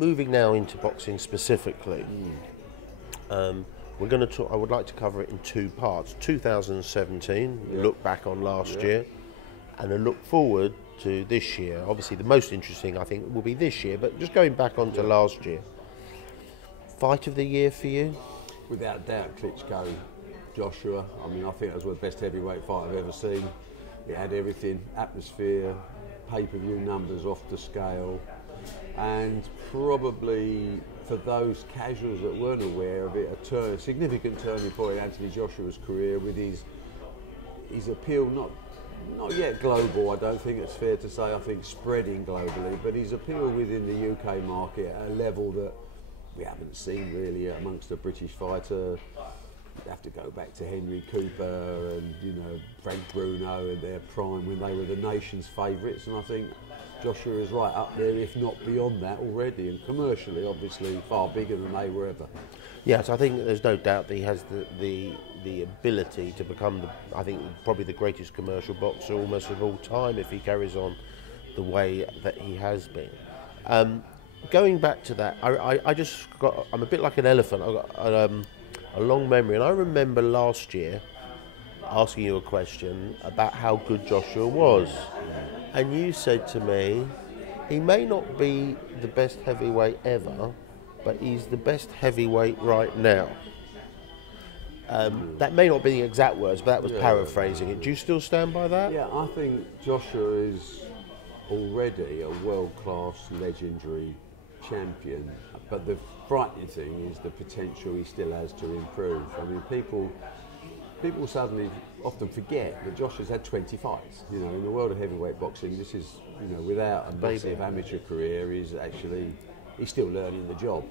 moving now into boxing specifically, we're going to talk. I would like to cover it in two parts: 2017, look back on last year, and a look forward to this year. Obviously, the most interesting, I think, will be this year. But just going back onto last year, fight of the year for you? Without doubt, Klitschko, Joshua. I mean, I think that was the best heavyweight fight I've ever seen. It had everything: atmosphere, pay-per-view numbers off the scale, and probably for those casuals that weren't aware of it, a significant turning point in Anthony Joshua's career with his appeal, not yet global. I don't think it's fair to say. I think spreading globally, but his appeal within the UK market at a level that we haven't seen really amongst a British fighter. You have to go back to Henry Cooper and Frank Bruno in their prime when they were the nation's favourites, and I think Joshua is right up there, if not beyond that already, and commercially obviously far bigger than they were ever. Yes, I think there's no doubt that he has the ability to become probably the greatest commercial boxer almost of all time if he carries on the way that he has been. Going back to that, I'm a bit like an elephant. I've got a long memory, and I remember last year asking you a question about how good Joshua was, and you said to me, he may not be the best heavyweight ever, but he's the best heavyweight right now. That may not be the exact words, but that was paraphrasing it. Do you still stand by that? Yeah, I think Joshua is already a world-class, legendary champion, but the frightening thing is the potential he still has to improve. I mean, people suddenly often forget that Joshua's had 20 fights. In the world of heavyweight boxing, this is, without a massive amateur career, he's still learning the job.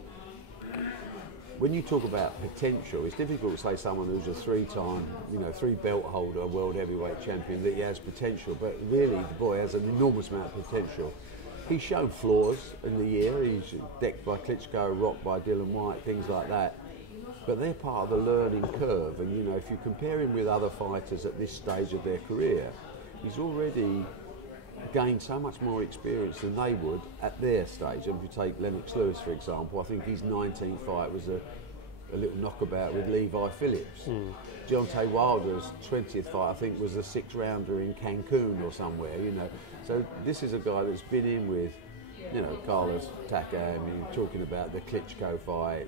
When you talk about potential, it's difficult to say someone who's a three-time, three belt holder, world heavyweight champion, that he has potential, but really the boy has an enormous amount of potential. He's shown flaws in the year. He's decked by Klitschko, rocked by Dylan White, things like that. But they're part of the learning curve. And if you compare him with other fighters at this stage of their career, he's already gained so much more experience than they would at their stage. And if you take Lennox Lewis, for example, I think his 19th fight was a little knockabout with Levi Phillips. Deontay Wilder's 20th fight, I think, was a 6-rounder in Cancun or somewhere. So this is a guy that's been in with, Carlos Takam, talking about the Klitschko fight.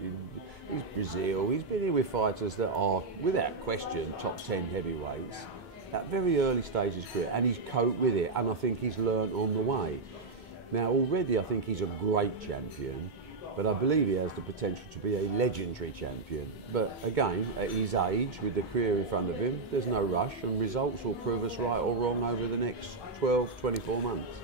He's Brazil. He's been in with fighters that are, without question, top 10 heavyweights at very early stages of his career, and he's coped with it, and I think he's learned on the way. Now, already I think he's a great champion, but I believe he has the potential to be a legendary champion. But again, at his age, with the career in front of him, there's no rush, and results will prove us right or wrong over the next 12, 24 months.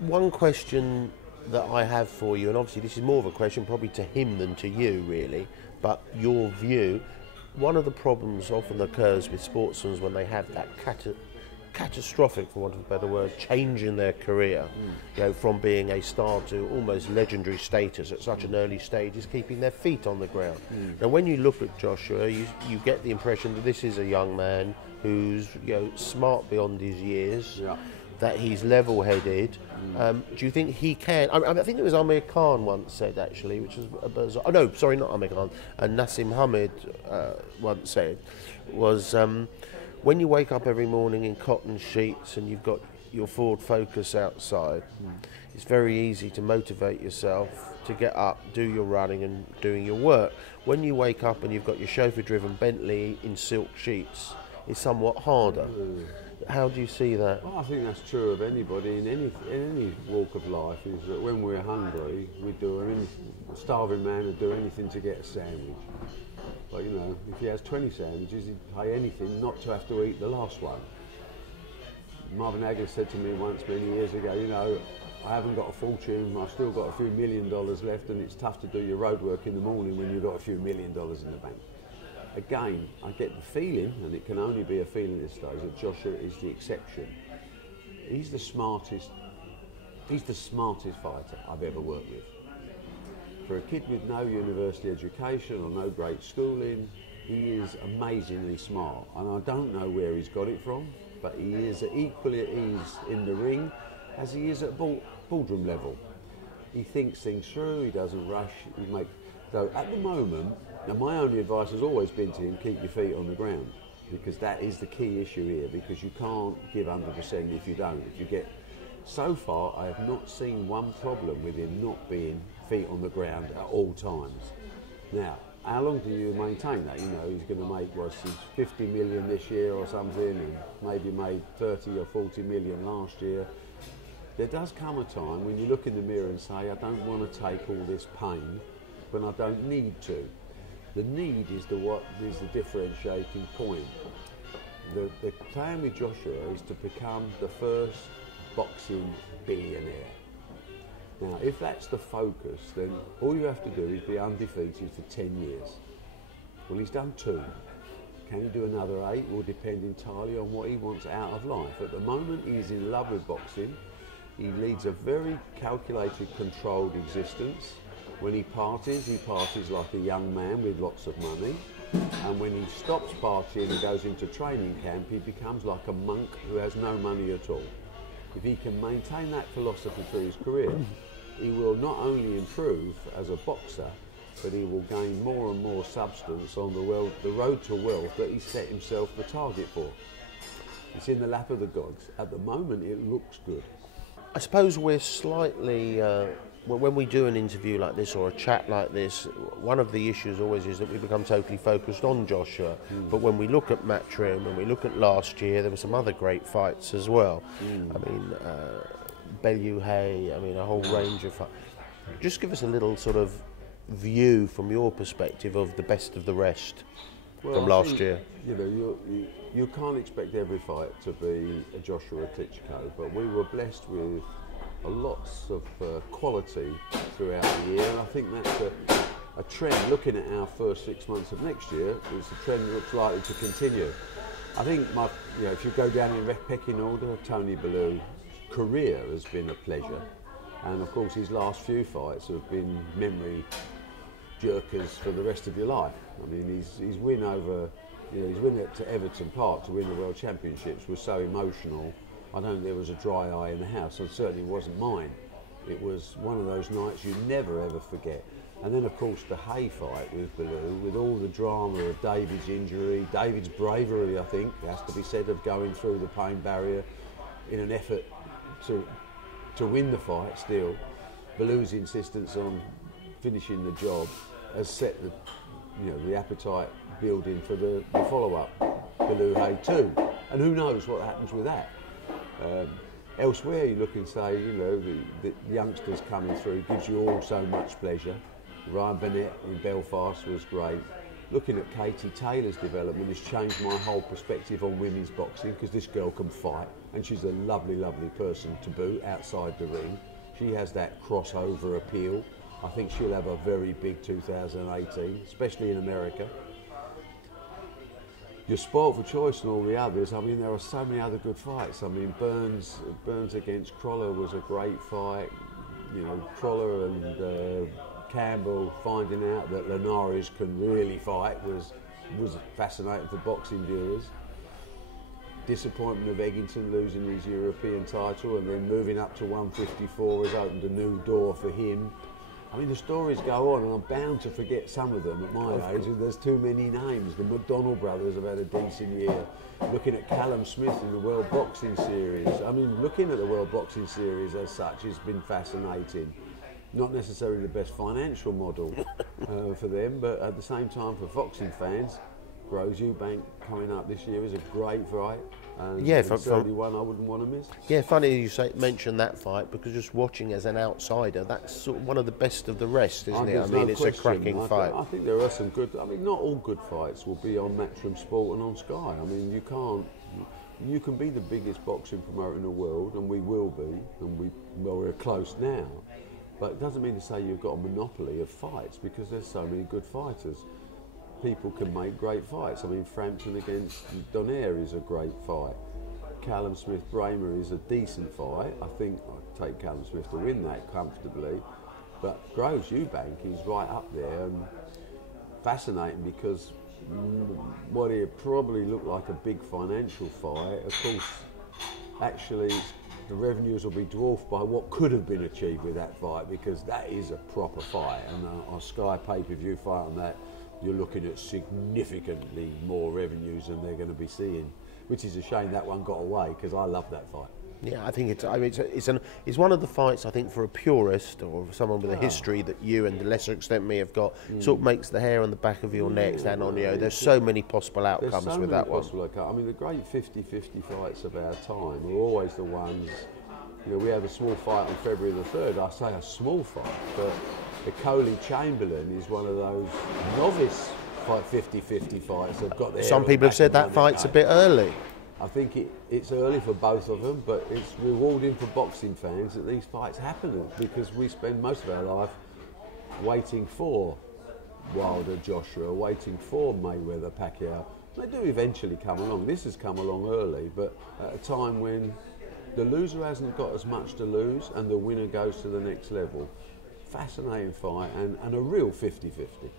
One question that I have for you, and obviously this is more of a question probably to him than to you really, but your view. One of the problems often occurs with sportsmen when they have that catastrophic, for want of a better word, change in their career, from being a star to almost legendary status at such an early stage, is keeping their feet on the ground. Now, when you look at Joshua, you get the impression that this is a young man who's smart beyond his years. That he's level-headed. Do you think he can? I think it was Amir Khan once said, actually, which was a bizarre. Oh no, sorry, not Amir Khan. Nassim Hamid once said was when you wake up every morning in cotton sheets and you've got your Ford Focus outside, it's very easy to motivate yourself to get up, do your running and doing your work. When you wake up and you've got your chauffeur-driven Bentley in silk sheets, it's somewhat harder. How do you see that? Well, I think that's true of anybody in any walk of life, is that when we're hungry, we do anything. A starving man would do anything to get a sandwich. But if he has 20 sandwiches, he'd pay anything not to have to eat the last one. Marvin Hagler said to me once many years ago, I haven't got a fortune, I've still got a few $1 million left, and it's tough to do your road work in the morning when you've got a few $1 million in the bank. Again, I get the feeling, and it can only be a feeling at this stage, that Joshua is the exception. He's the smartest fighter I've ever worked with. For a kid with no university education or no great schooling, he is amazingly smart. And I don't know where he's got it from, but he is equally at ease in the ring as he is at boardroom level. he thinks things through, he doesn't rush, so at the moment, and my only advice has always been to him, keep your feet on the ground, because that is the key issue here, because you can't give 100% if you don't. So far, I have not seen one problem with him not being feet on the ground at all times. Now, how long do you maintain that? You know, he's going to make, 50 million this year or something, and maybe made 30 or 40 million last year. There does come a time when you look in the mirror and say, I don't want to take all this pain, but I don't need to. The need is the differentiating point. The plan with Joshua is to become the first boxing billionaire. Now, if that's the focus, then all you have to do is be undefeated for 10 years. Well, he's done 2. Can he do another 8? Will depend entirely on what he wants out of life. At the moment, he's in love with boxing. He leads a very calculated, controlled existence. When he parties like a young man with lots of money. And when he stops partying and goes into training camp, he becomes like a monk who has no money at all. If he can maintain that philosophy through his career, he will not only improve as a boxer, but he will gain more and more substance on the road to wealth that he set himself the target for. It's in the lap of the gods. At the moment, it looks good. I suppose we're slightly, when we do an interview like this or a chat like this, one of the issues always is that we become totally focused on Joshua. But when we look at Matchroom, when we look at last year, there were some other great fights as well. I mean, BILLIONAIRE, I mean, a whole range of fights. Just give us a little sort of view from your perspective of the best of the rest from last year. You know, you can't expect every fight to be a Joshua Klitschko, but we were blessed with lots of quality throughout the year, and I think that's a trend. Looking at our first 6 months of next year, it's a trend that looks likely to continue. I think if you go down in pecking order, Tony Bellew's career has been a pleasure, and of course his last few fights have been memory jerkers for the rest of your life. I mean, his win over, his win at Everton Park to win the World Championships was so emotional. I don't think there was a dry eye in the house, and certainly wasn't mine. It was one of those nights you never ever forget. And then of course the Hay fight with Bellew, with all the drama of David's injury, David's bravery, I think, has to be said, of going through the pain barrier in an effort to win the fight still. Bellew's insistence on finishing the job has set the appetite building for the follow-up, Bellew-Hay 2. And who knows what happens with that. Elsewhere you look and say, the youngsters coming through gives you all so much pleasure. Ryan Burnett in Belfast was great. Looking at Katie Taylor's development has changed my whole perspective on women's boxing, because this girl can fight, and she's a lovely, lovely person to boot outside the ring. She has that crossover appeal. I think she'll have a very big 2018, especially in America. You're spoilt for choice and all the others. I mean, there are so many other good fights. I mean, Burns against Croller was a great fight. Croller and Campbell finding out that Linares can really fight was fascinating for boxing viewers. Disappointment of Eggington losing his European title and then moving up to 154 has opened a new door for him. I mean, the stories go on, and I'm bound to forget some of them at my age, and there's too many names. The McDonnell brothers have had a decent year. Looking at Callum Smith in the World Boxing Series. I mean, looking at the World Boxing Series as such has been fascinating. Not necessarily the best financial model for them, but at the same time for boxing fans, Groves Eubank coming up this year is a great fight. And certainly one I wouldn't want to miss. Yeah, funny you mention that fight, because just watching as an outsider, that's sort of one of the best of the rest, isn't it? I mean, it's a cracking fight. I think there are some good. I mean, not all good fights will be on Matchroom Sport and on Sky. I mean, you can be the biggest boxing promoter in the world, and we will be, and we're close now. But it doesn't mean to say you've got a monopoly of fights, because there's so many good fighters. People can make great fights. I mean, Frampton against Donaire is a great fight. Callum Smith-Bramer is a decent fight. I think I'd take Callum Smith to win that comfortably. But Groves Eubank is right up there, and fascinating, because what it probably looked like a big financial fight, of course, actually the revenues will be dwarfed by what could have been achieved with that fight, because that is a proper fight, and on Sky pay-per-view fight on that, you're looking at significantly more revenues than they're going to be seeing, which is a shame that one got away, because I love that fight. Yeah, I think it's one of the fights, I think, for a purist or someone with a history that you and to a lesser extent me have got, sort of makes the hair on the back of your neck stand on you. There's so many possible outcomes with that one. I mean, the great 50-50 fights of our time are always the ones, you know, we have a small fight on February the 3rd. I say a small fight, but the Coley-Chamberlain is one of those novice 50-50 fights that got their. Some people have said that fight's a bit early. I think it's early for both of them, but it's rewarding for boxing fans that these fights happen, because we spend most of our life waiting for Wilder, Joshua, waiting for Mayweather, Pacquiao. They do eventually come along. This has come along early, but at a time when the loser hasn't got as much to lose and the winner goes to the next level. Fascinating fight and a real 50-50.